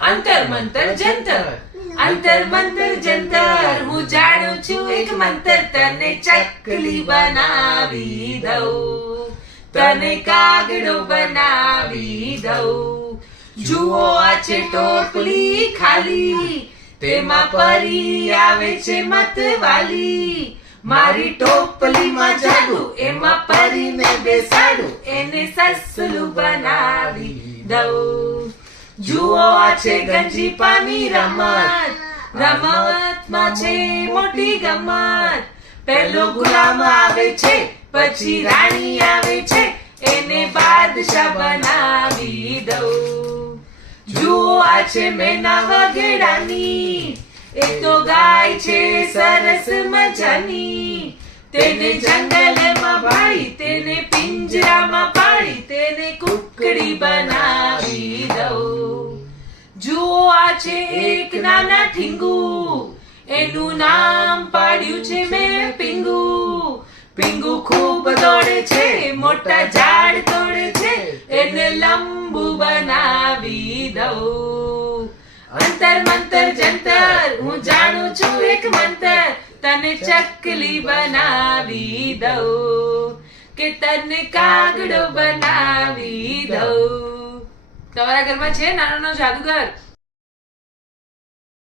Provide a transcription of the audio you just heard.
અંતર મંતર જંતર. અંતર મંતર જંતર, હું જાણું છું એક મંતર, તને ચકલી બનાવી દઉં. તને કાગડો બનાવી દઉં. જુઓ આ છે ટોપલી ખાલી, તેમાં પરી આવે છે મતવાલી. મારી ટોપલીમાં જાડું એમાં પરીને બેસાડું, એને સસલું બનાવી દઉં. જુઓ આ છે ગંજી પાની રમત. રમતમાં છે મોટી ગમત. પહેલો ગુલામ આવે છે, પછી રાણી આવે છે. એને બાદશાહ બનાવી દઉં. જુઓ આ છે મેના વગેડાની એ તો ગાય છે સરસ મજાની. તેને જંગલમાં પાડી તેને પિંજરામાં પાડી તેને કુકડી બનાવી છે એક નાના ઠીંગુ એનું નામ પાડ્યું છે મેં પિંગુ. પિંગુ ખૂબ દોડે છે, મોટા ઝાડ તોડે છે, એને લંબુ બનાવી દઉં. અંતર, મંતર, જંતર, હું જાણું છું એક મંતર, તને ચકલી બનાવી દઉં. કે તને કાગડો બનાવી દઉં. તમારા ઘરમાં છે નાનો જાદુગર?